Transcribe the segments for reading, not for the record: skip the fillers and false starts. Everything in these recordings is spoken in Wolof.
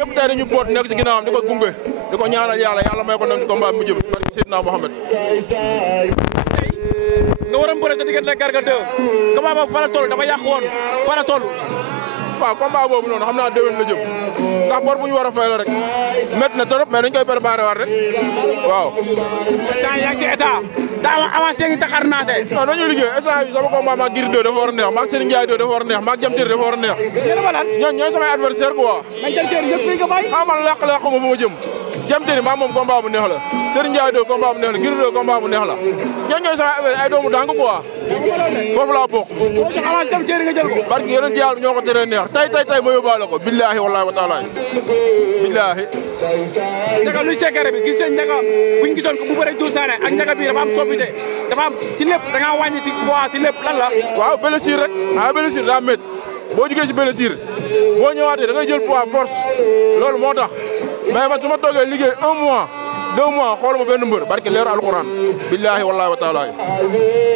ñëpp tey dañu boot nekk ci ginnaawam di ko gunge di ko ñaanal yàlla may ko ndam ci combat mu jëm barke Seydina Mohamed. nga war a bëre sa diggante Garga 2 combat boobu fa la toll dafa yàq woon fa la toll. waaw combat boobu noonu xam naa déwén la jëm ndax bor bu ñu war a fay la rek métti na trop mais dañ koy préparé waat rek waaw. temps yaa ngi ci état daa avancé ngi taxar naase. non dañuy liggéey instant bi sama combat maag Gris 2 dafa war a neex maag Serigne Ndiaye 2 dafa war a neex maag Jam Téri dafa war a neex. yéen a ñoom ñooy samay adversaire quoi. mais Jam Téri ñëpp nga bàyyi. ah man làq fu ma jëm Jam Téri maa moom combat bu neex la Serigne Ndiaye 2 combat bu neex la Gris 2 combat bu neex la ñoom ñooy samay ay doomu dàng quoi foofu laa bokk. boo jox avance Jam Téri nga jël ko. parce que yeneen jiyaar ñoo ko teree neex tey ma yóbbaale ko billahi wallahi wa taala billahi. Ndiaga luy secret bi gis nañ Ndiaga buñ gisoon ko bu bëre Dour Sané ak Ndiaga bi dafa am soppite dafa am si lépp da ngaa wàññi si poids si lépp lan la. waaw blessure rek blessure daa métti boo jugee si blessure boo ñëwaatee da ngay jël poids force loolu moo tax mais man su ma toogee liggéey 1 mois 2 mois xooluma benn mbër barke leeru alxuraan billahi wallahi wa taala.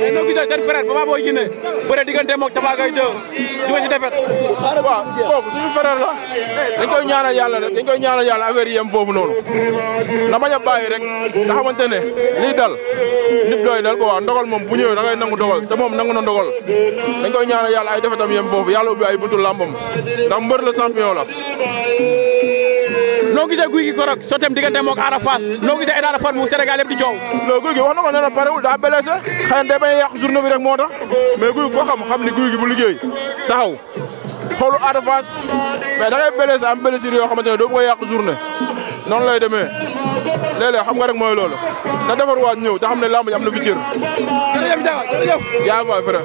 mais noo gisee seen frère Papa Boy Djiné bëre diggante moog Tapha Gueye 2 jóge si defet. waaw kooku suñu frère la dañ koy ñaanal yàlla rek dañ koy ñaanal yàlla affaire yi yem foofu noonu na bañ a bàyyi rek nga xamante ne lii dal nit doy dal ko waaw ndogal moom bu ñëwee da ngay nangu dogal te moom nangu na ndogal dañ koy ñaanal yàlla ay defetam yem foofu yàlla ubbi ay buntu làmbam ndax mbër la champion la. noo gisee guy gi korok sotem diggante moog Ada Fass noo gisee état de forme bu Sénégal yëpp di coow. non guy gi wax na ko nee na parewul daa blessé xëy na day bañ a yàq journée bi rek moo tax mais guy ko xam ni guy gi bu liggéey taxaw xoolu Ada Fass mais da ngay blessé am blessure yoo xamante ne doo ko yàq journée noonu lay demee léeg-léeg xam nga rek mooy loolu na defar waat ñëw te xam ne lamb ji am na fi cër. jërëjëf Ndiaga jërëjëf. yaa ngi frère.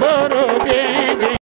Bara